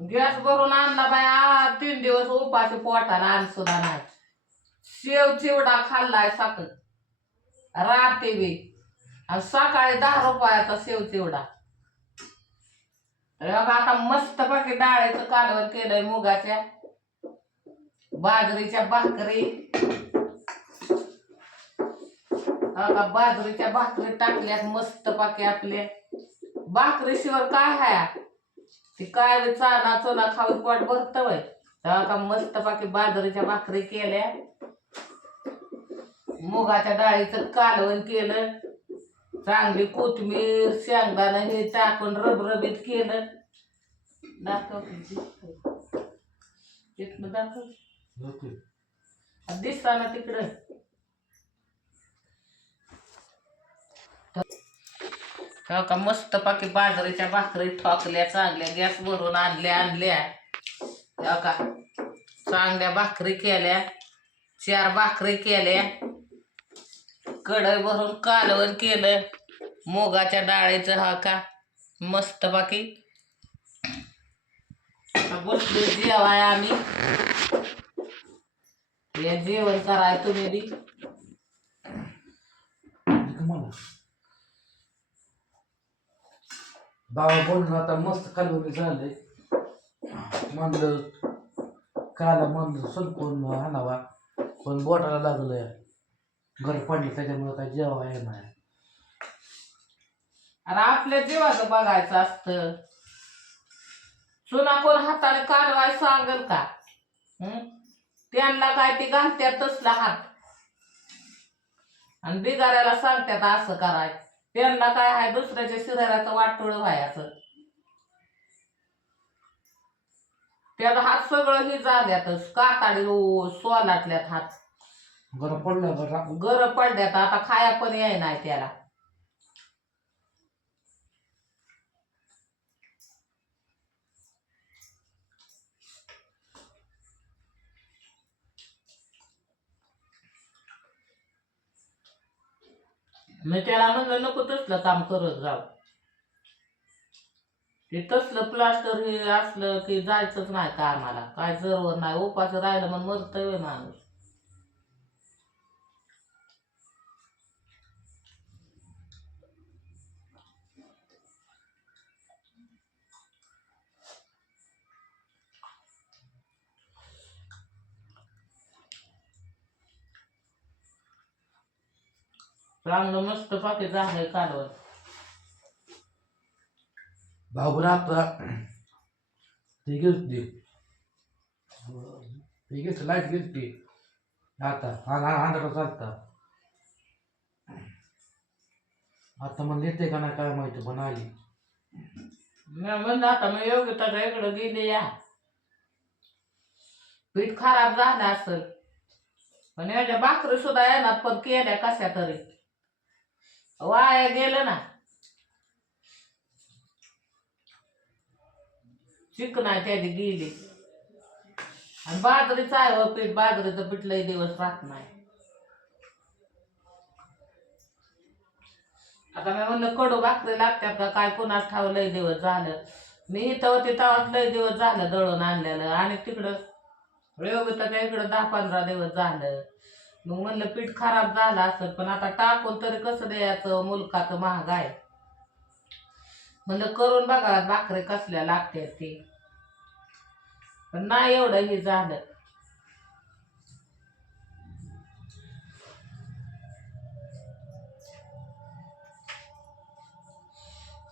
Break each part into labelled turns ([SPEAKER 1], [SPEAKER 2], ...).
[SPEAKER 1] Gas भरून आणला बाया तीन दिवस उपाशी पोटाला आण सुद्धा नाही. शेव चिवडा खाल्लाय साखर. रात्री बी. आणि सकाळी दहा रुपयाचा शेव चिवडा. आता मस्त पैकी डाळीचं कालवर केलंय मुगाच्या. बाजरीच्या भाकरी. आता बाजरीच्या भाकरी टाकल्यात मस्त पाकी आपल्या. भाकरीशिवाय काय हाय? ती काय चाना चोना खाऊन पोट भरत वय. तर आता मस्त पाकी बाजरीच्या भाकरी केल्या. मुगाच्या डाळीचं कालवण केलं. चांगली कोथमीर शेंगदाणा हे टाकून रबरबीत केलं. दाखव तिथनं दाखव. दिसताना तिकडं? हो का? मस्त पाकी बाजरीच्या भाकरी ठोकल्या चांगल्या गॅस भरून आणल्या आणल्या. हो का? चांगल्या भाकरी केल्या चार भाकरी केल्या. कढई भरून कालवण केलं मुगाच्या डाळीचं हा का? मस्त बाकी बसलो जेवाय आम्ही. हे जेवण कराय तुम्ही बी
[SPEAKER 2] मला बाबा बोलून आता मस्त कालवणी झाले म्हणलं काला म्हणलं सलकून आणावा. पण बोटाला लागलं घर पडलं त्याच्यामुळे काय जेवा येणार
[SPEAKER 1] अरे आपल्या जीवाचं बघायचं असतं. चुना कोण हाताने कालवाय सांगल का? त्यांना काय ती घालत्यात तसला हात. आणि बिगाऱ्याला सांगत्यात असं कराय. त्यांना काय आहे? दुसऱ्याच्या शरीराचं वाटोळ व्हायचं. त्याचा हात सगळं ही झाल्यातच काताडी सोलाटल्यात हात.
[SPEAKER 2] घर पडलं बरं
[SPEAKER 1] गर पडल्यात. आता खाया पण याय नाही त्याला. मी त्याला म्हणलं नको तसलं काम करत जाऊ. ते तसलं प्लास्टर हे असलं की जायचंच नाही का आम्हाला काय जरवर नाही. उपास राहिलं मग मरतोय माणूस. चांगलं मस्त पाकी झालंय कालवण.
[SPEAKER 2] भाऊबरा आता ते गेलती ते. गेलं लाइट गेलती. आता अंधारा चालता. आता मला येते का नाही काय माहिती पण आली.
[SPEAKER 1] म्हणलं आता मी योगिताच्या इकडं गेले या. पीठ खराब झालं असेल पण याच्या भाकरी सुद्धा येणार पण केल्या कशा तरी. वाया गेलं ना. चिकना त्याची गेली. आणि बाजरीचं आहे व पीठ बाजरीचं पीठ लय दिवस राहत नाही. आता मी म्हणलं कडू भाकरी लागतात का? काय कोणास ठाव लय दिवस झालं. मी इथं होते तेव्हाच लय दिवस झालं दळून आणलेलं. आणि तिकडं योगिताच्या इकडं दहा पंधरा दिवस झालं. मग म्हणलं पीठ खराब झालं असत पण आता टाकून तरी कसं द्यायचं? मुलकाचं महाग आहे. म्हणलं करून बघा भाकरी कसल्या लागते ती. पण नाही एवढं हे झालं.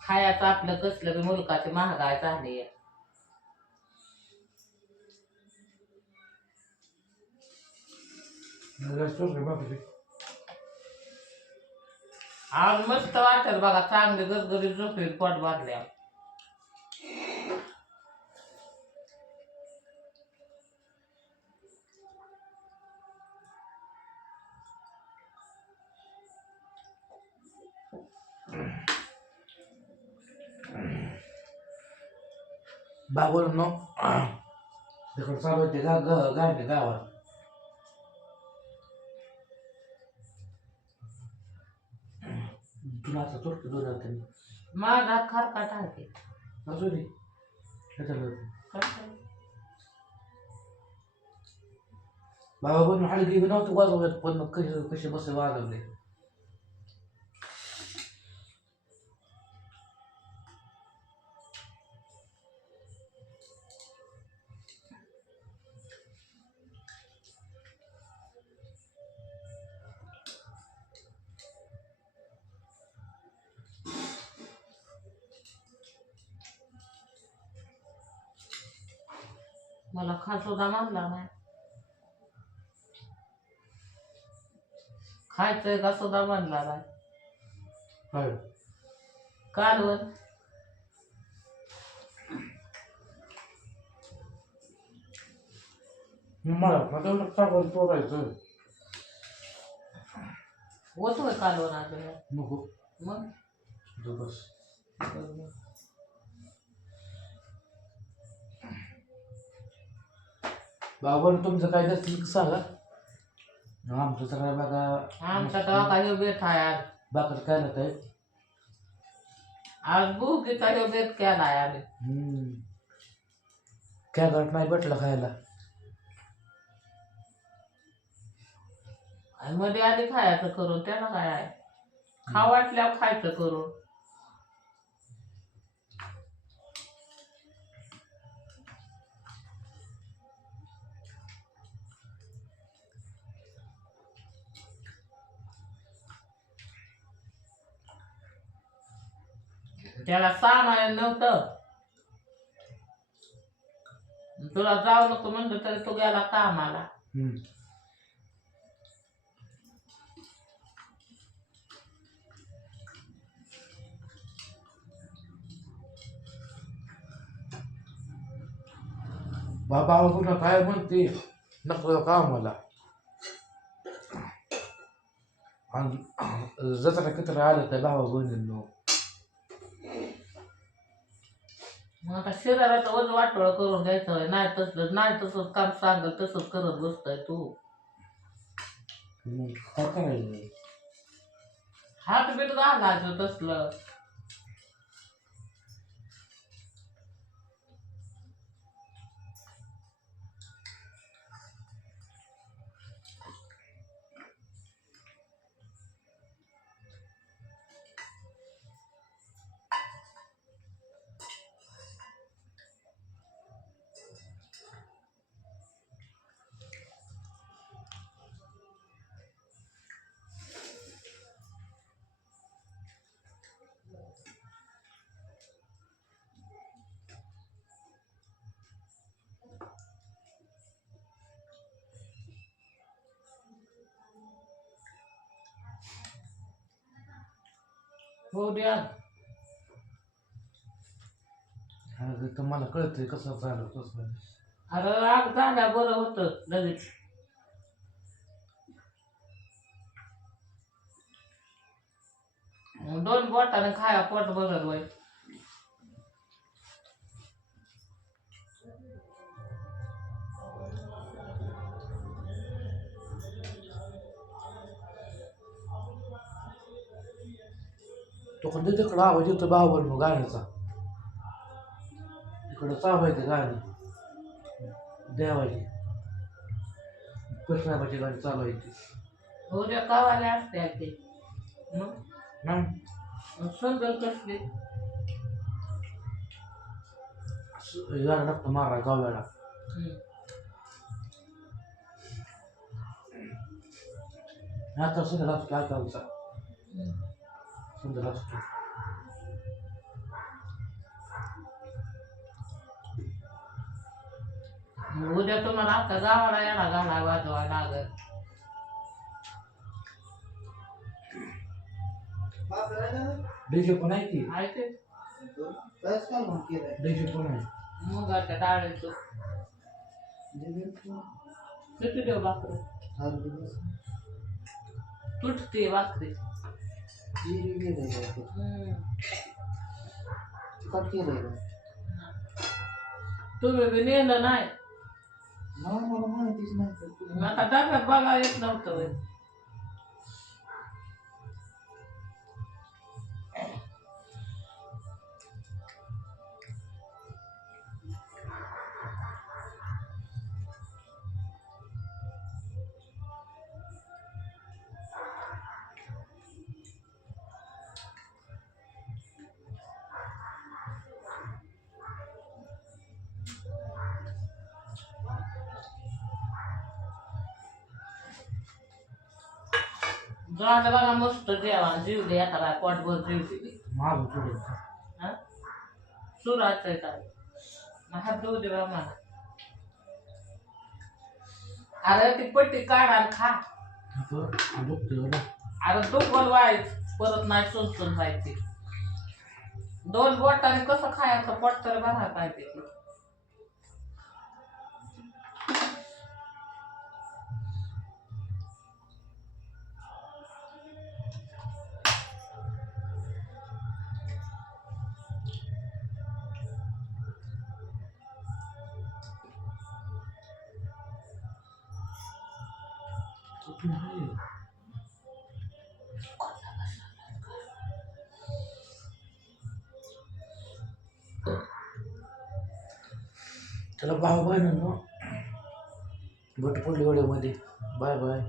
[SPEAKER 1] खायचं आपलं कसलं बी मुलकाचे महागाय झाली आज मस्त वाटेल बघा चांगली गरगरी झोपेल पोट भरल्या.
[SPEAKER 2] बाबूल नो तिकडं चालू होते गा ग- गावले गावात? तुला असं दोन हाताने
[SPEAKER 1] माझा खारकाट आहे
[SPEAKER 2] असू दे? बाबा पण हलगी नव्हतं वाजवत पण मग कसे कसे बसे वाजवले
[SPEAKER 1] मला खा सुद्धा म्हणला नाही. खायचंय का सुद्धा म्हणला नाही.
[SPEAKER 2] काय?
[SPEAKER 1] कालवण
[SPEAKER 2] मला एवढं टाकून तोडायचं
[SPEAKER 1] होतोय कालवण अजून. मग?
[SPEAKER 2] इथं बस बाबा तुमचं काय की सांगा. आमचं तर काय बघा.
[SPEAKER 1] आमचा दवाखा ह्यो बेत आहे आज.
[SPEAKER 2] बाकर काय ना काय
[SPEAKER 1] आज बुकीचा ह्यो बेत केलाय आम्ही.
[SPEAKER 2] हम्म. कॅरट नाही भेटलं खायला.
[SPEAKER 1] आणि मध्ये आधी खायचं करून त्याला काय आहे? खा वाटल्यावर खायचं करून. त्याला सामान नव्हतं तुला जाऊ नको म्हणलं तरी तो गेला कामाला
[SPEAKER 2] हम्म. बाबा पुन्हा काय म्हणते नको का मला आणि जत्रा कत्र आलं तर भावा बहिणींनो
[SPEAKER 1] मग आता शरीराचं वज वाटोळ करून घ्यायचं. होय. नाही तसलं नाही तसंच काम सांगल तसंच करत बसतोय तू.
[SPEAKER 2] मग काय करायचं?
[SPEAKER 1] हात बीट घालायचं तसलं. हो द्या
[SPEAKER 2] अरे तर मला कळतंय कसं झालं कसं नाही.
[SPEAKER 1] अरे आग झाल्या बरं होतं लगेच. दोन बोटाने खाया पोट बघत वय
[SPEAKER 2] तो कोणत्या तिकडं आवाज येतो बाबर मग गाण्याचा. तिकडं चावायचं गाणी. देवाची. कृष्णाबाची गाणी चालवायची
[SPEAKER 1] उद्या कावाले असते ते. मग? समजल कसली?
[SPEAKER 2] गाणं लागतं मारा
[SPEAKER 1] हम्म.
[SPEAKER 2] आता सुंदर असतो काय
[SPEAKER 1] हम्म.
[SPEAKER 2] सुंदर असतो
[SPEAKER 1] उद्या तुम्हाला आता गावाला येणार गाणा वाजवायला लागल
[SPEAKER 2] डीजे पण आहे की
[SPEAKER 1] ऐकते
[SPEAKER 2] डीजे पण आहे
[SPEAKER 1] मुगाच्या डाळीचं किती देऊ भाकरी तुटते भाकरी हम्म. तुम्ही बी नेलं नाही आता डब्यात बघा येत नव्हतं झालं बघा मस्त जेवण जीवले आता काय पोटभर
[SPEAKER 2] माझं
[SPEAKER 1] हा? सुराचं आहे काय मग हात धुऊ दे बा मला. अरे ती पट्टी काढ आणि खा. अरे दुखल व्हायच परत नाही सुनसून व्हायची. दोन बोटाने कसं खायचं पोट तर भरा पाहिजे.
[SPEAKER 2] त्याला भाव बाय ना भटपुरली मध्ये बाय बाय.